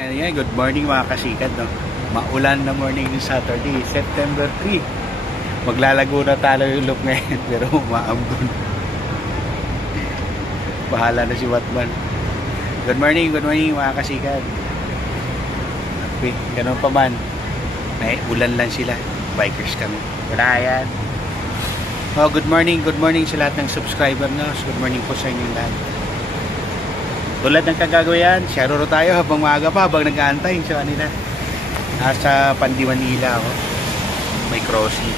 Ano yan? Good morning mga kasikat, no? Maulan na morning ng Saturday, September 3. Maglalago na talo yung look ngayon, pero umaambon. Bahala na si Batman. Good morning mga kasikat. Okay, ganun pa man. May ulan lang sila. Bikers kami. Wala yan. Oh, good morning sa lahat ng subscriber no. Good morning po sa inyong lahat. Tulad ng kagagawa yan, share tayo habang maaga pa, habang nag-aantay sa kanila. Nasa Pandi, Manila ako. May crossing.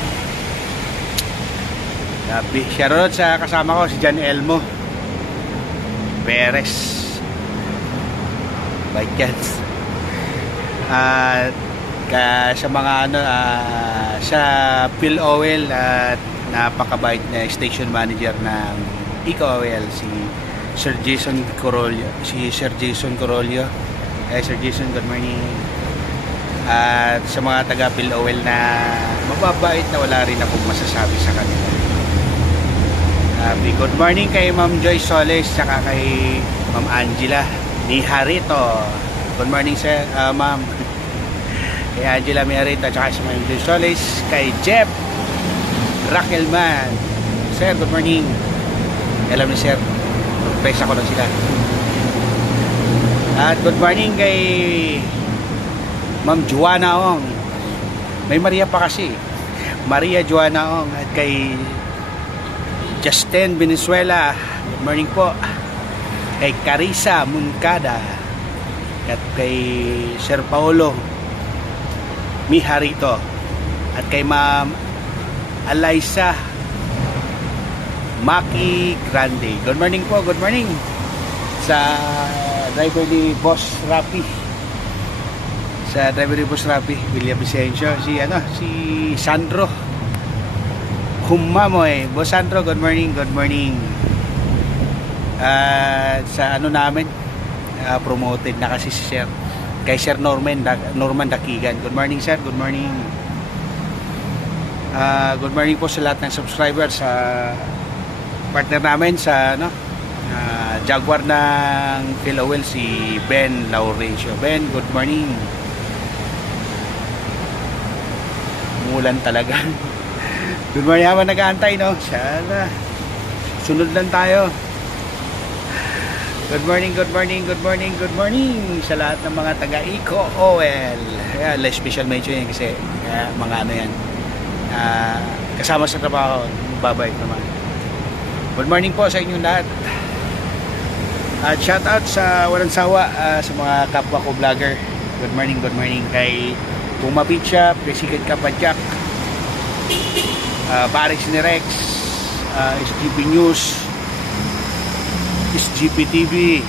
Share sa kasama ko, si John Elmo Perez. Bike chance. At sa mga sa Phil Oil at napakabait na station manager ng Eco Oil, si Sir Jason Corolio. Sir Jason, good morning. At sa mga taga Phil Oil na mababait na wala rin akong masasabi sa kanila. Good morning kay Ma'am Joyce Soles saka kay Ma'am Angela ni Harito. Good morning sir, ma'am. Kay Angela Miarita at sa Ma'am Joyce Soles, kay Jeff Raquelman. Sir, good morning. Alam ni sir, surprise ako lang sila. At good morning kay Ma'am Juana Ong. May Maria pa kasi. Maria Juana Ong. At kay Justin Venezuela, good morning po. Kay Carissa Muncada. At kay Sir Paolo Miharito. At kay Ma'am Alaysa Maki Grande. Good morning po, good morning sa driver ni Boss Rapi. Sa driver ni Boss Rapi, William Vicencio, si Sandro Humamoy. Boss Sandro, good morning, good morning. Sa namin, promoted na kasi si Sir, kay Sir Norman Dakigan. Good morning sir, good morning. Good morning po sa lahat ng subscribers, sa partner namin sa Jaguar ng Phil Oil, si Ben Laurencio. Ben, good morning. Umulan talaga. Good morning, habang nag-aantay, no? Sana sunod lang tayo. Good morning sa lahat ng mga taga Eco Oil. Less special mention yan kasi mga yan, kasama sa trabaho, babay naman. Good morning po sa inyong lahat. At shout out sa walang sawa sa mga kapwa ko vlogger. Good morning kay Puma Pizza, Presikat Kapadjak, Barix ni Rex, SGP News, SGP TV,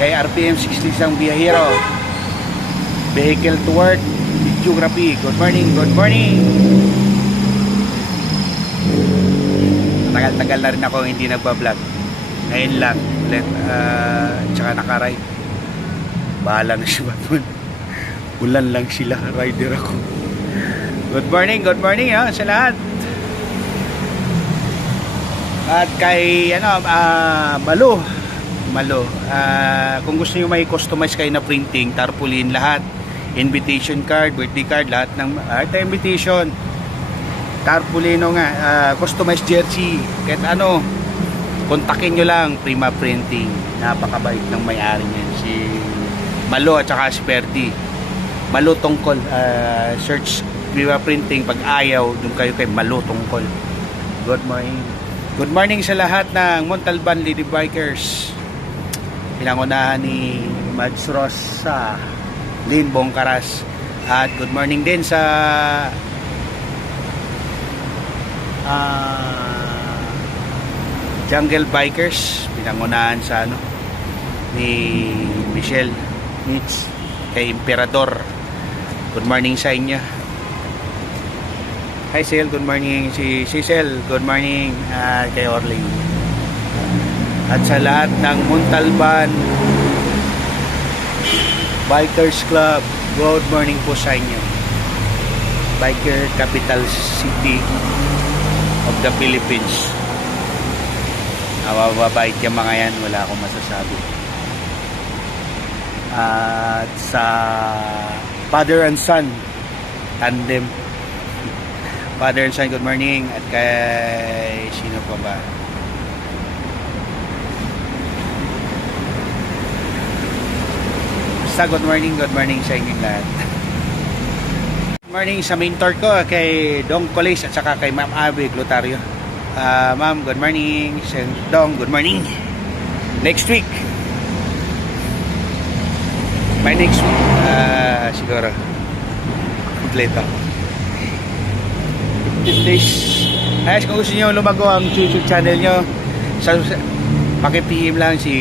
kay RPM 60 isang biyahero, Vehicle to Work, Videography. Good morning. Tagal na rin ako hindi nagbablog. Ngayon lang ulit, tsaka nakaride. Bahala na si Batman. Ulan lang sila, rider ako. Good morning sa lahat. At kay Malo, kung gusto niyo may customize kayo na printing, tarpaulin, lahat, invitation card, birthday card, lahat ng invitation, tarpaulino nga, customized jersey, kahit kontakin nyo lang Prima Printing. Napakabait ng may-ari niyan, si Malo at saka si Perdi. Malo Tungkol, search Prima Printing pag ayaw, doon kayo kay Malo Tungkol. Good morning sa lahat ng Montalban Lady Bikers. Pinangunahan ni Mads Rosa, Lynn Bongkaras. At good morning din sa Jungle Bikers, pinangunahan sa ni Michelle Nitz, kay Emperador. Good morning sa inyo. Hi Sel, good morning. Si Cecil, good morning. Kay Orling. At sa lahat ng Montalban Bikers Club, good morning po sa inyo. Biker capital city of the Philippines. Mababait yung mga yan, wala akong masasabi. At sa father and son tandem. Father and son, good morning. At kay sino pa ba? Basta good morning sa inyong lahat. Good morning sa mentor ko kay Dong Colis at saka kay Ma'am Abby Glotario. Ma'am, good morning. Dong, good morning. Next week. By next week, siguro kompleto. 15 days. Ayos, kung gusto nyo lumago ang YouTube channel nyo, paki-PM lang si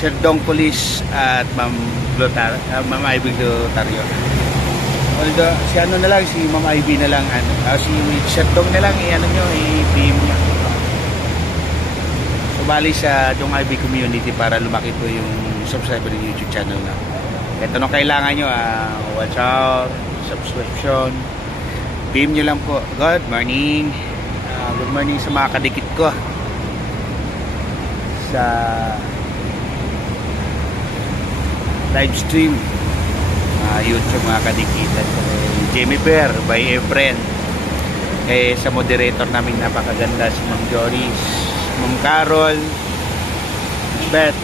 Sir Dong Colis at Ma'am Ivy Glotario. Although, si ano na lang, si Ma'am Ivy na lang, si Sir Dong na lang, i-PM nyo. So, bali sa Dong Ivy community para lumaki po yung subscriber ng YouTube channel na. Ito nung kailangan nyo, watch out, subscription, PM nyo lang po. Good morning. Good morning sa mga kadikit ko sa live stream YouTube, mga kadikitan ko. Jamie Bear by Efren. Sa moderator namin napakaganda si Ma'am Joris, Ma'am Carol, Beth,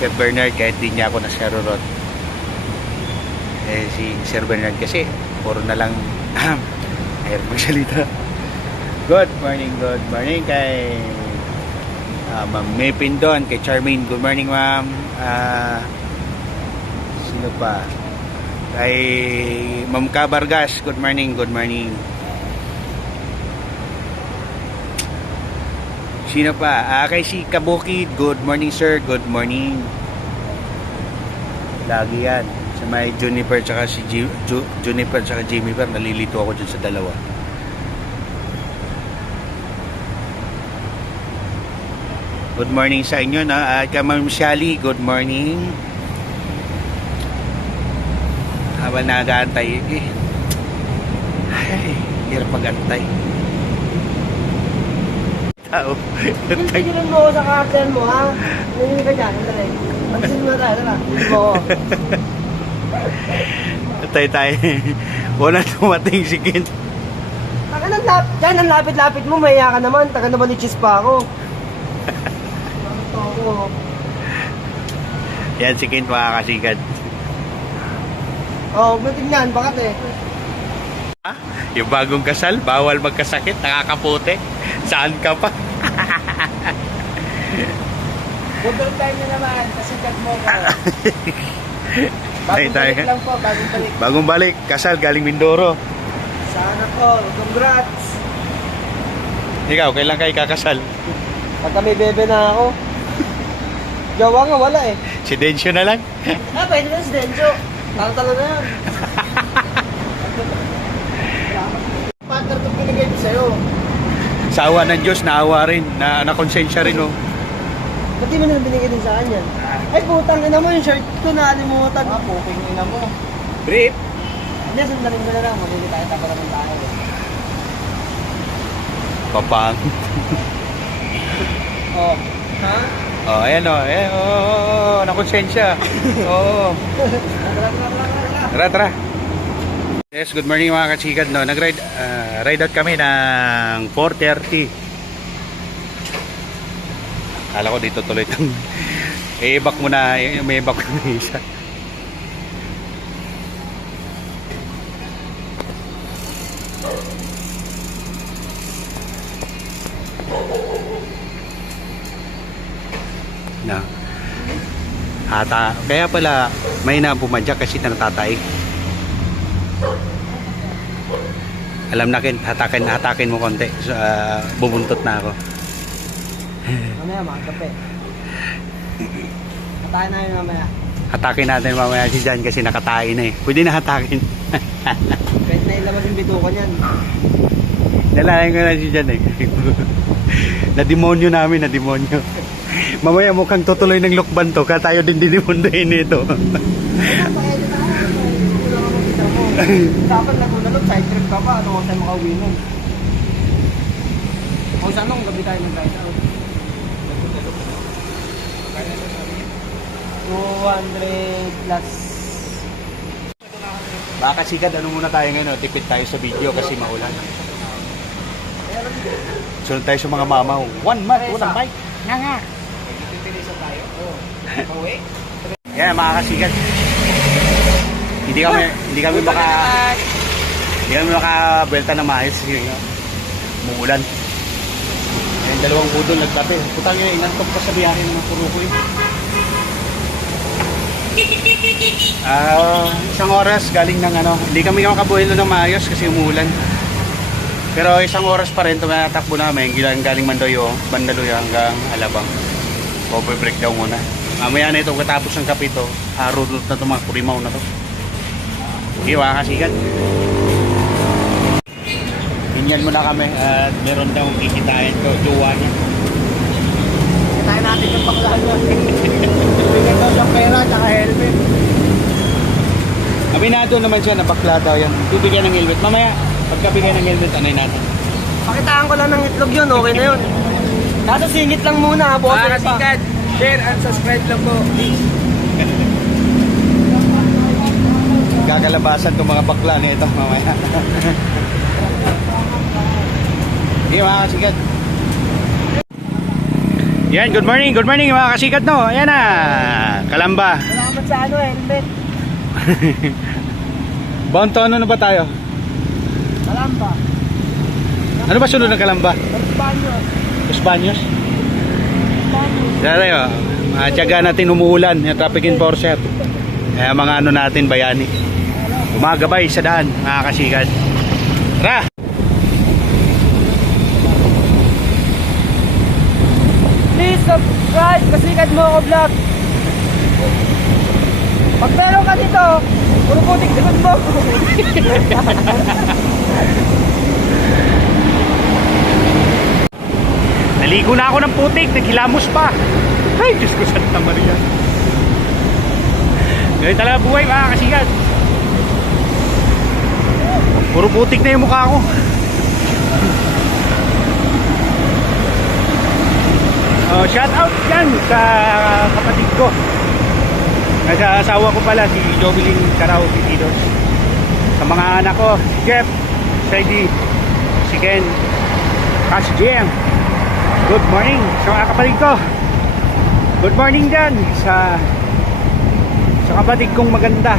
Sir Bernard, kahit di niya ako nasarurot. Si Sir Bernard kasi puro na lang ayaw magsalita. Good morning kay Ma'am May Pindon, kay Charmaine, good morning ma'am. Sino pa? Kay Ma'am Cabargas, good morning. Sino pa? Kay si Kabukid, good morning sir, good morning. Lagi yan. Sa may Juniper tsaka si Juniper tsaka Jimmy Bear, nalilito ako dyan sa dalawa. Good morning sa inyo, no? At kay Ma'am Shally, good morning. Habang nag-aantay, ay, hirap mag-antay. Tao. Sigilan mo ako sa cartel mo, ha? Nangyay ka dyan, dali. Magsin mo tayo, dala. Hindi mo ako. Tay. Wala tumating si Kent. Dyan, ang lapit-lapit mo, mahiya ka naman. Taga naman i-cheese pa ako. Yan si Kent, makakasikat. Huwag mo tignan, bakit Yung bagong kasal, bawal magkasakit, nakakaputi. Saan ka pa? Double time na naman, kasi kat mo ka. Bagong Tayo. balik lang po, bagong balik. Bagong balik, kasal, galing Mindoro. Sana po, congrats. Ikaw, kailan kayo kakasal? Pagka may bebe na ako. Jowa nga, wala eh. Si Dencio na lang? Pwede na si Denjo. Talo-talo na yan. Partner itong binigay ko sa'yo. Sa awa ng Diyos, naawa rin, nakonsensya rin, oh. Ba't di mo na binigay din sa kanya? Ay, putang ina mo yung shirt ko, nakalimutan. Puting ina mo. Brief. Hindi, sandalin mo na lang. Magiging tayo, tapos naman tayo. Papang. Oh. Ha? Oh, ayan, oh. Nakonsensya. Oo. Tara. Yes, good morning mga kachikat, no. Ride out kami ng 4:30. Kala ko dito tuloy itong i-back muna, may back ko na isa. Na. Kaya pala may na pumadyak kasi natatay. Alam na kin, hatakin mo konti. So, bubuntot na ako. Mamaya, mga kape. Hatakin namin mamaya. Hatakin natin mamaya si Jan kasi nakatayin na eh. Pwede na hatakin. Pwede na ilabas yung bitukan yan. Nalayan ko na si Jan eh. Na-demonyo namin, na-demonyo. Mamaya mukhang tutuloy ng lukban to, kaya tayo din dinimundahin nito. Dapat nagulalo, side trip ka pa, ano tayo makauwi nun. O sa anong gabi tayo nag-ride out? 200 plus. Baka kasikat, ano muna tayo ngayon, tipid tayo sa video kasi maulan. Sunod tayo sa mga mamaw. 1 month, walang bike. Nga. Yan, mga kasikat. Hindi kami makabelta na maayos kasi umuulan. Yung dalawang budol nagtape. Putang yun, inantok pa sa biyahe ng puro ko yun. Isang oras galing ng hindi kami makabuhilo ng maayos kasi umuulan. Pero isang oras pa rin tumatakbo namin galing Mandaluyong hanggang Alabang. Over break daw muna. Mamaya na ito katapos ng kapito, rudot na ito mga kurimaw na to. Hindi kasikat. Hinyan muna kami at meron daw kikitain to, jowa niya. Kitain natin yung bakla niya. Bigyan daw siyang pera at helmet. Aminado naman siya na bakla daw yan. Bibigyan ng helmet. Mamaya, pagkabigyan ng helmet, anay natin. Pakitaan ko lang ng itlog yun, okay na yun. Kaso singit lang muna, boss. Kasikat, share and subscribe lang po. Gagalabasan itong mga bakla na ito mamaya. Hindi mga kasikat. Yan, good morning mga kasikat no. Ayan na, Kalamba. Salamat sa helmet. Bound to ano na ba tayo? Kalamba. Ano ba sunod ng Kalamba? Espanyol. Los Baños? Kaya tayo, tiyaga natin umuulan, yung traffic enforcer. Kaya mga natin bayani. Gumagabay sa daan, mga kasikat. Tara! Please subscribe, Kasikat mo ako vlog. Pag meron ka dito, puro putik likod mo. Naligo na ako ng putik, naghilamos pa. Ay, Diyos ko, Santa Maria. Ganyan talaga buhay, mga kasikat. Puro putik na yung mukha ko. Shout out yan sa kapatid ko. Sa asawa ko pala, si Jovelyn Carao Pitidos. Sa mga anak ko, si Jeff, si Heidi, si Ken, si Jem. Good morning sa mga kapatid ko. Good morning dyan sa kapatid kong maganda.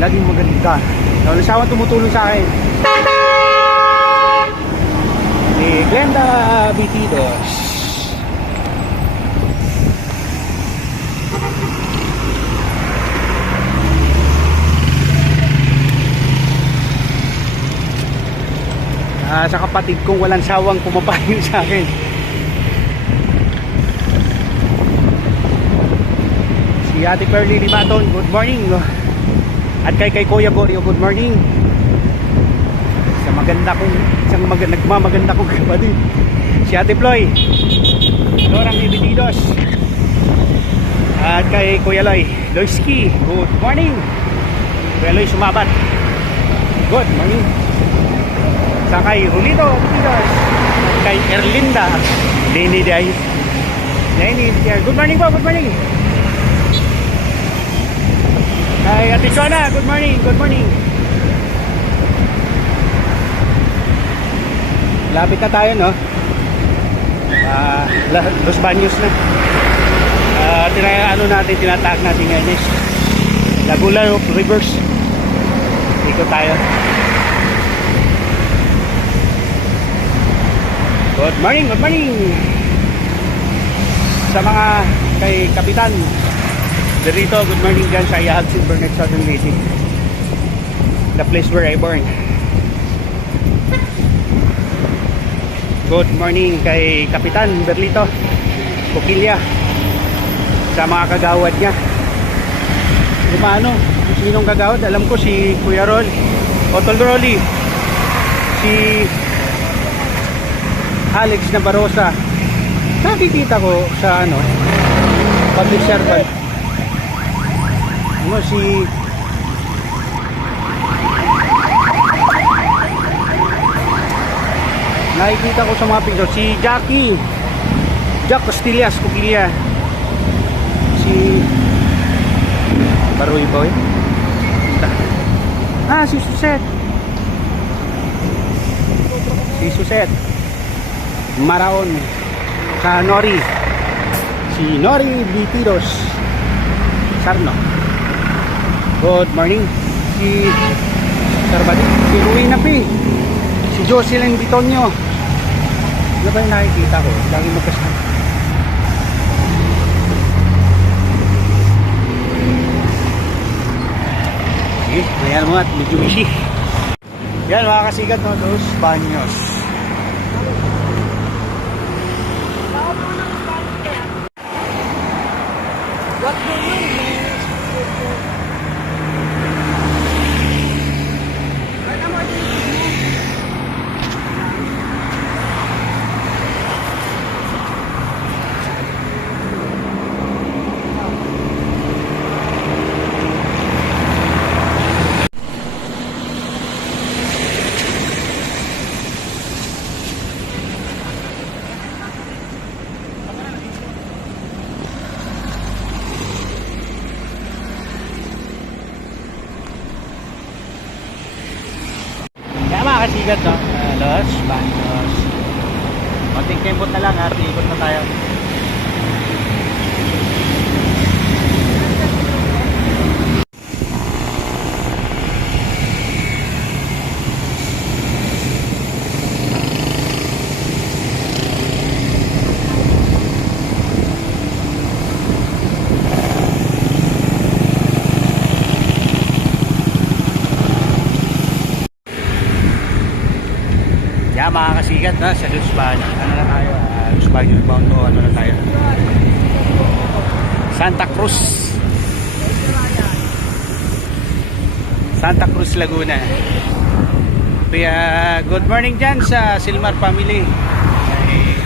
Laging maganda. Walang sawang tumutulong sa akin. Si Glenda Bitidos. Sa kapatid kong walang sawang pumapayo sa akin. Si Ate Perly Limaton, good morning. At kay Kuya Borio, good morning. Sa nagmamaganda kong kapatid, si Ate Ploy Lorang Ibitidos. At kay Kuya Loyski, good morning. Kuya Loy Sumabat, good morning. Sa kay Julito Ibitidos, kay Erlinda Lenny Day. Good morning po, good morning. Kay Ate Shona, good morning, good morning. Lapit na tayo, no? Los Baños na. Tinatag natin ngayon is Laguna Rivers. Ikot tayo. Good morning, good morning. Sa mga kay Kapitan Derrito, good morning dyan sa Ayahag Silverneck, Southern Leyte, the place where I born. Good morning kay Kapitan Berlito Pukilya, sa mga kagawad niya. Sinong kagawad? Alam ko si Kuya Rol Otol Rolly, si Alex Nabarosa. Nakikita ko sa public servant. Si nakikita ko sa mga picture si Jack Costillas Puglia, si si Baroy Boy. Si Suset. Si Suset. Maraon. Sa Nori. Si Nori Bitiros. Sarno. Good morning. Si Sarbadi. Si Ruina P. Si Jocelyn Bitonio. Ano ba yung nakikita ko? Lagi magkasama. Sige, ayan mo at medyo busy. Yan mga kasigat, no? Dos Baños. What do you mean? Kaya mga kasigat, no? Los Baños. Konting kembot na lang at ikot na tayo. Kaya mga kasigat, na sa Los Baños. Ano na tayo? Los Baños bound to ano na tayo? Santa Cruz. Santa Cruz, Laguna. Kaya good morning dyan sa Silmar family. Kay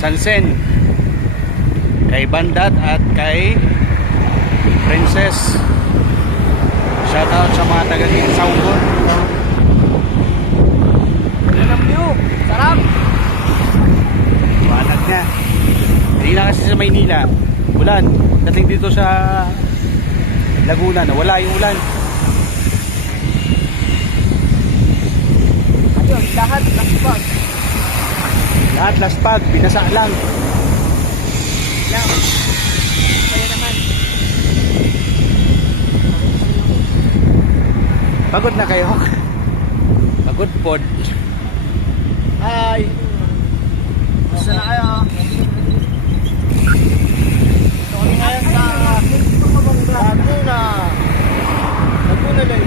Sansen. Kay Bandat at kay Princess. Shout out sa mga taga Saugon. Sarap! Banat na. Hindi na kasi sa Maynila. Ulan. Dating dito sa Laguna na wala yung ulan. Ayun, lahat laspag. Lahat laspag. Binasa lang. Lang. Kaya naman. Pagod na kayo. Pagod pod. Hi! Gusto na kayo? Ito kami ngayon sa Laguna. Laguna lang.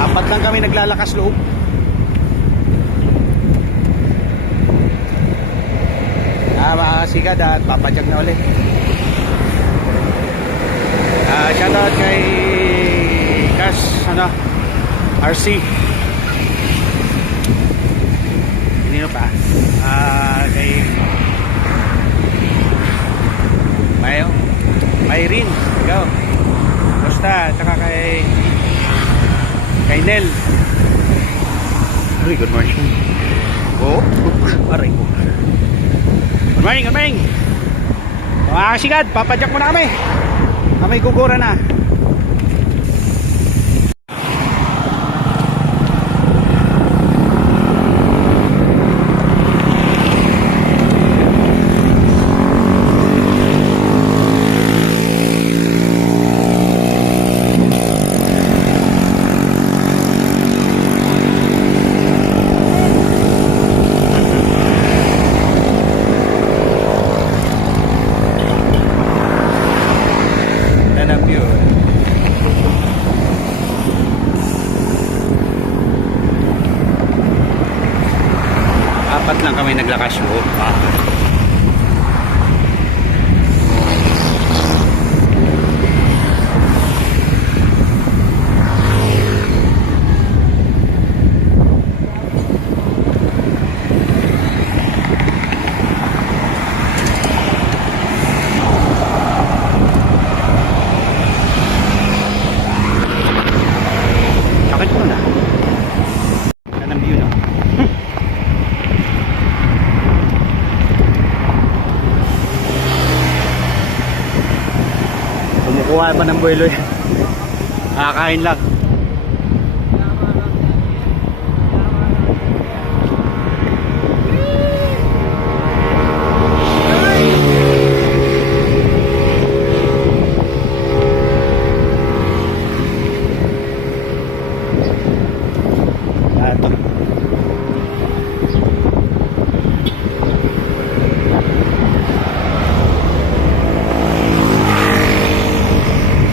Apat lang kami naglalakas loob. Mga sigad at papadyag na ulit. Shoutout kay Cash RC. Hindi pa. Kay Mayrin. Ikaw. Basta. Tsaka kay Nel. Uy, good morning. Oh, aray ko. Good morning, good morning. Mga kasigad, papadyak mo na kami. Kami gugura na. Apat lang kami naglakas loob. Sakit mo na. Yan ang view, no? ng buwelo yan. Nakakain lang. Ito.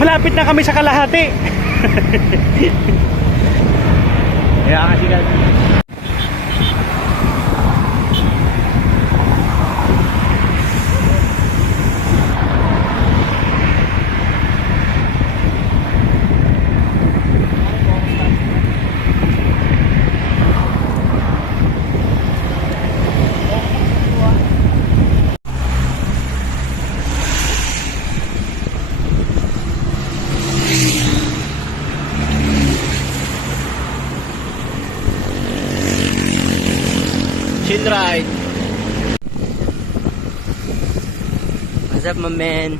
Malapit na kami sa kalahati. Kaya kasi Chill ride. What's up, my man?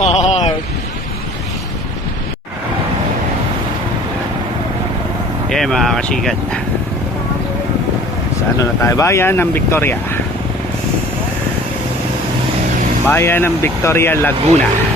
Mark. Yeah, mga kasikat. Sa ano na tayo? Bayan ng Victoria. Bayan ng Victoria, Laguna.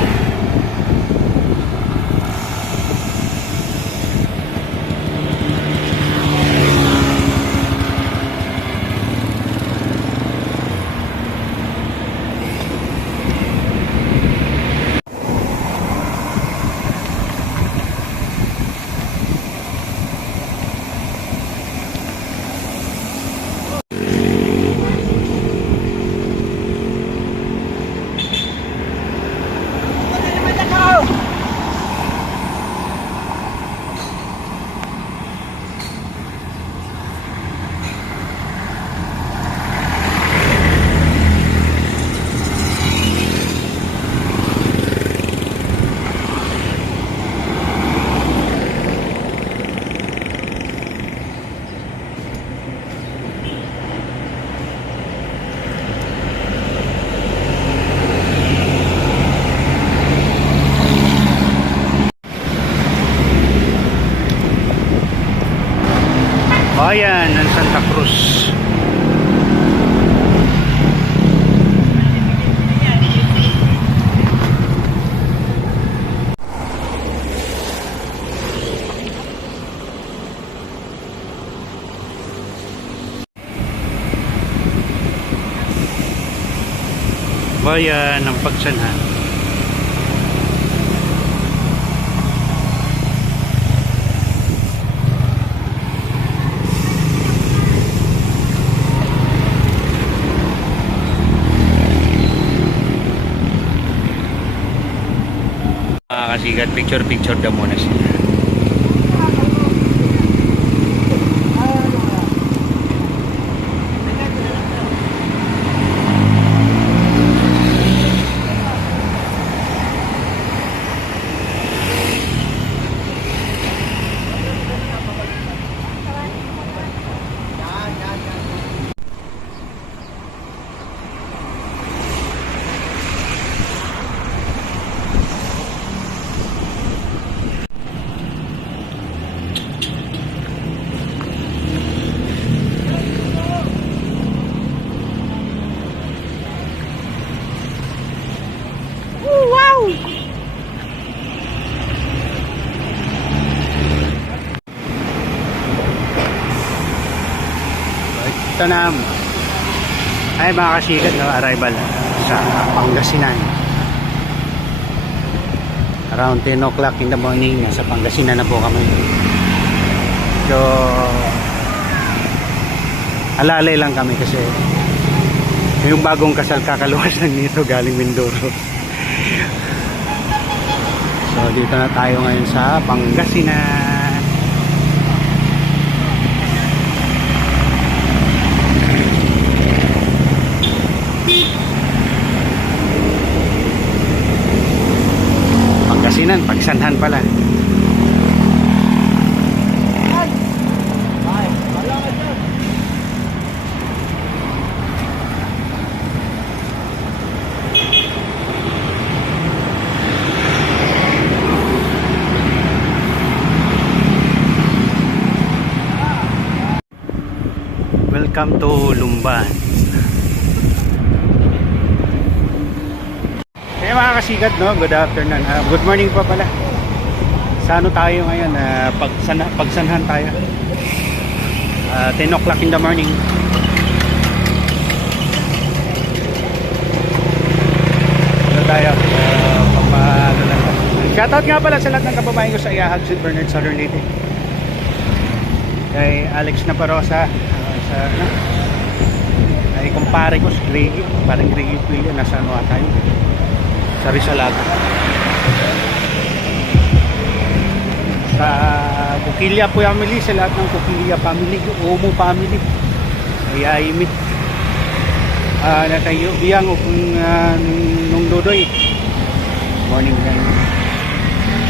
Bayan ng Santa Cruz. Bayan ng Pagsanhan. Kasikat, picture daw muna sila. Ito na ay mga kasikat na arrival sa Pangasinan. Around 10 o'clock in the morning nasa Pangasinan na po kami. So alalay lang kami kasi yung bagong kasal kakaluwas lang nito galing Mindoro. So dito na tayo ngayon sa Pangasinan. Pangasinan, Pagsanhan pala. Welcome to Lumban. Kaya mga kasikat, no? Good afternoon. Good morning pa pala. Sa ano tayo ngayon? Pagsanhan tayo. 10 o'clock in the morning. Ano tayo? Shoutout nga pala sa lahat ng kababayan ko sa Iyahag, St. Bernard, Southern Leyte. Kay Alex Naparosa. Ay kumpare ko si Greggy, parang Greggy Pili, nasa ano tayo sa Rizalaga, sa Kukilya family, sa lahat ng Kukilya family, Umo family, ay Aimi na tayo biyang nung Dodoy. Morning yan.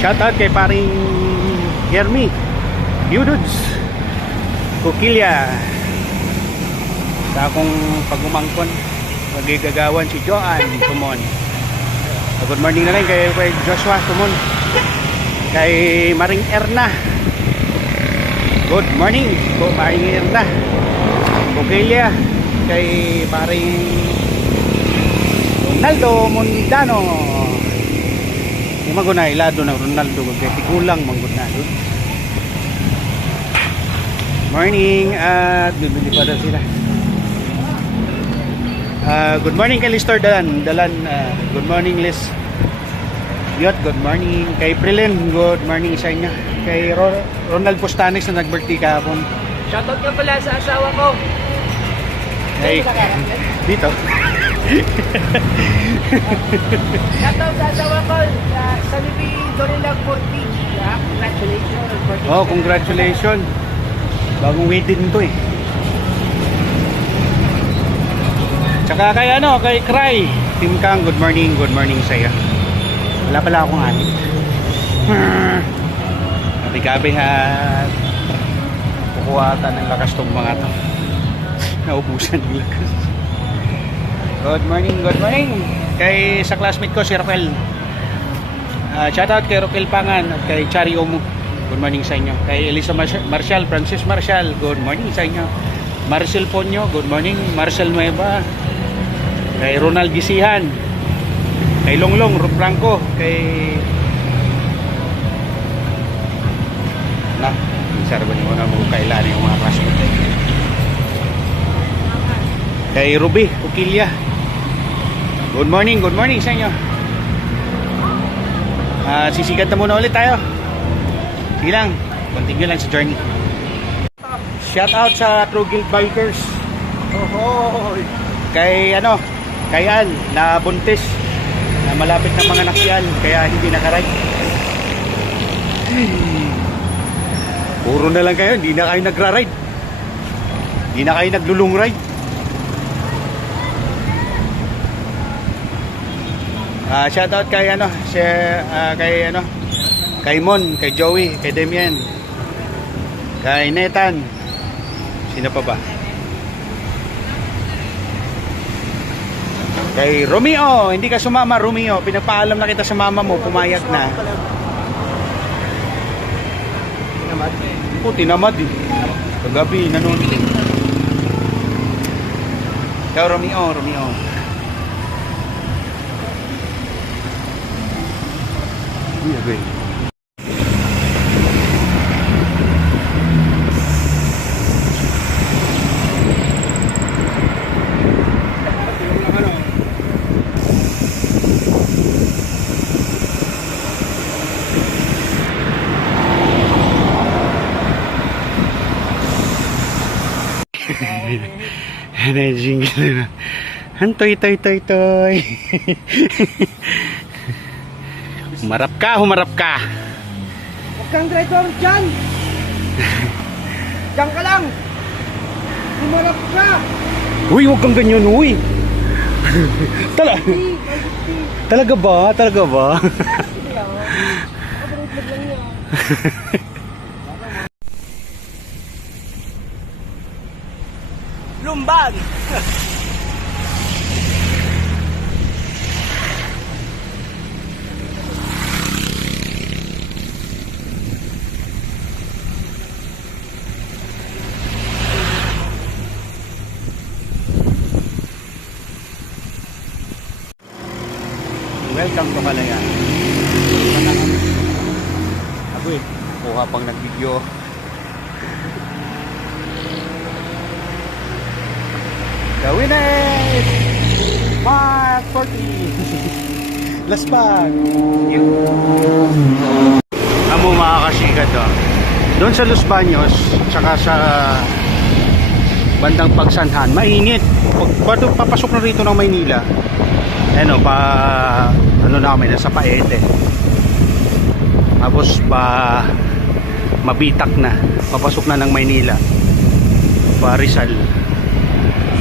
Shout out kay paring Hermi Yududs Kukilya. Sa akong pagumangkon, magigagawan si Joan Tumon. Good morning na rin kay Joshua Tumon. Kay Maring Erna. Good morning po Maring Erna. Bukelia. Kay Maring Ronaldo Mondano. Yung magunay, lado ng Ronaldo. Kaya tigulang manggunay. Morning at bibili pa daw sila. Good morning kay Lister Dalan. Good morning Liz. Yot, good morning. Kay Prilin, good morning sa inyo. Kay Ronald Postanes na nag-birthday kahapon. Shoutout ka pala sa asawa ko. Hey, dito. Shoutout sa asawa ko sa Libi Dorilag 40. Congratulations. Oh, congratulations. Bagong wedding to eh. Tsaka kay kay Cry Team Kang, good morning sa iyo. Wala pala akong anit. Gabi-gabi ha. Kukuhatan ng lakas tong mga to. Naubusan ng lakas. Good morning kay sa classmate ko si Rafael. Shout out kay Rafael Pangan at kay Chari Omo. Good morning sa inyo. Kay Elisa Marcial, Francis Marcial, good morning sa inyo. Marcel Ponyo, good morning. Marcel Nueva. Kay Ronald Gisihan, kay Longlong Franco, kay sarban mo na mo kailan yung mga classmates. Kay Ruby Ukilya, good morning sa inyo. Sisigat na muna ulit tayo. Sige lang, continue lang sa journey. Shout out sa True Guild Bikers. Kay kay Al na buntis na malapit na mga nakyan kaya hindi nakaride. Puro na lang kayo, hindi na kayo nagra-ride, hindi na kayo naglulong ride. Shout out kay kay Mon, kay Joey, kay Demian, kay Nathan, sino pa ba? Kay Romeo, hindi ka sumama Romeo, pinagpaalam na kita sa mama mo, pumayag na. Tinamad eh. Kagabi, nanonood. Kay Romeo. Okay. Jingle na. Hantoy, toy, toy, toy. Humarap ka, humarap ka. Huwag kang driver dyan! Diyan ka lang! Humarap ka! Uy, huwag kang ganyan, uy. Talaga ba? Talaga ba? Hindi ah. Kapag lang niya. Lumban! Welcome to Malaya. Ako eh, kuha pang nag-video. The winner is Mark 40. Last bag. Amo mga kasikat oh. Doon sa Los Baños, tsaka sa bandang Pagsanhan, mainit. Pag papasok na rito ng Maynila, ano na kami, nasa Paete. Tapos mabitak na, papasok na ng Maynila, Rizal.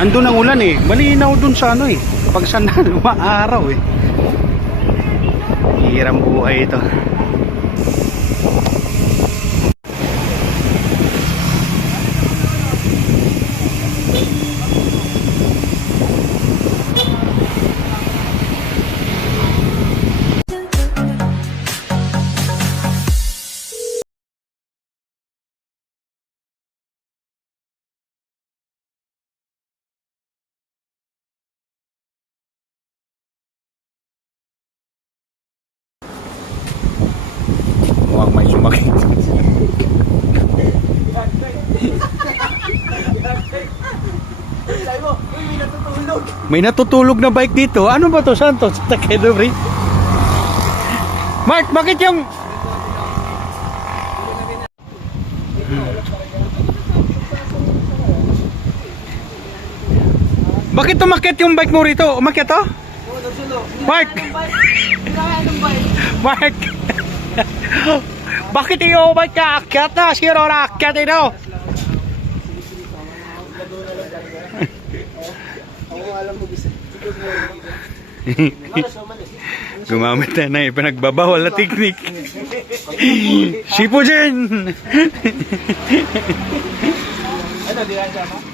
Andun ang ulan eh, malinaw dun sa ano eh, Pagsanhan, umaaraw eh. Hirang buhay ito. Mukhang may sumakit. Sabi mo, uy, may natutulog. May natutulog na bike dito. Ano ba to, Santos? Takedo, Bre? Mark, bakit yung... Bakit umakyat yung bike mo rito? Umakyat to? Mark! Mark! Bakit yung bike ka akyat na? Sino na akyat ito? Gumamit na na ipinagbabawal na teknik. Sipo dyan! Ano, di lang siya mo?